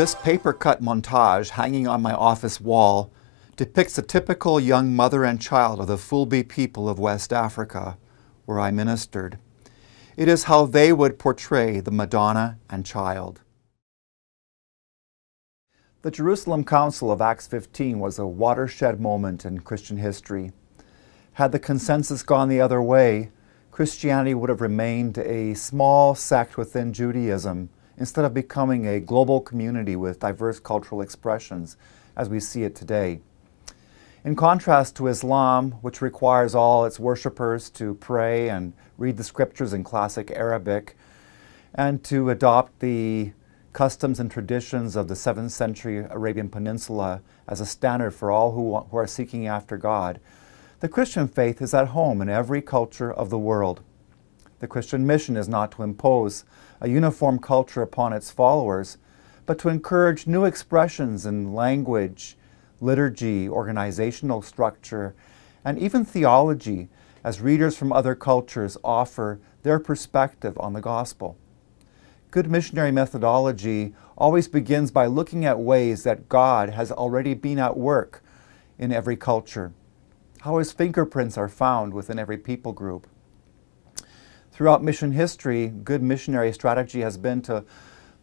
This paper-cut montage hanging on my office wall depicts a typical young mother and child of the Fulbe people of West Africa, where I ministered. It is how they would portray the Madonna and Child. The Jerusalem Council of Acts 15 was a watershed moment in Christian history. Had the consensus gone the other way, Christianity would have remained a small sect within Judaism, instead of becoming a global community with diverse cultural expressions as we see it today. In contrast to Islam, which requires all its worshippers to pray and read the scriptures in classic Arabic, and to adopt the customs and traditions of the 7th century Arabian Peninsula as a standard for all who are seeking after God, the Christian faith is at home in every culture of the world. The Christian mission is not to impose a uniform culture upon its followers, but to encourage new expressions in language, liturgy, organizational structure, and even theology as readers from other cultures offer their perspective on the gospel. Good missionary methodology always begins by looking at ways that God has already been at work in every culture, how His fingerprints are found within every people group. Throughout mission history, good missionary strategy has been to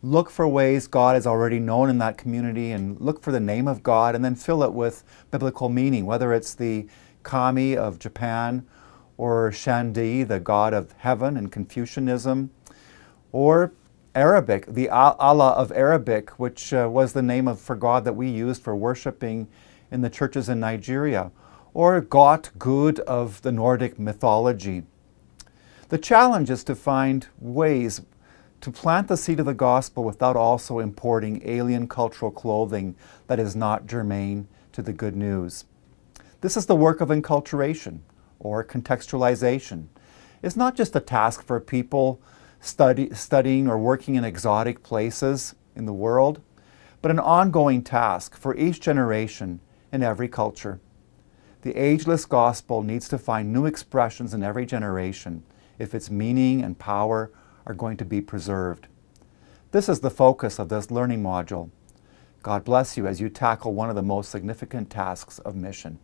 look for ways God is already known in that community and look for the name of God and then fill it with biblical meaning, whether it's the Kami of Japan or Shandi, the god of heaven and Confucianism, or Arabic, the Allah of Arabic, which was the name for God that we used for worshiping in the churches in Nigeria, or Got, Good of the Nordic mythology. The challenge is to find ways to plant the seed of the gospel without also importing alien cultural clothing that is not germane to the good news. This is the work of inculturation, or contextualization. It's not just a task for people studying or working in exotic places in the world, but an ongoing task for each generation in every culture. The ageless gospel needs to find new expressions in every generation if its meaning and power are going to be preserved. This is the focus of this learning module. God bless you as you tackle one of the most significant tasks of mission.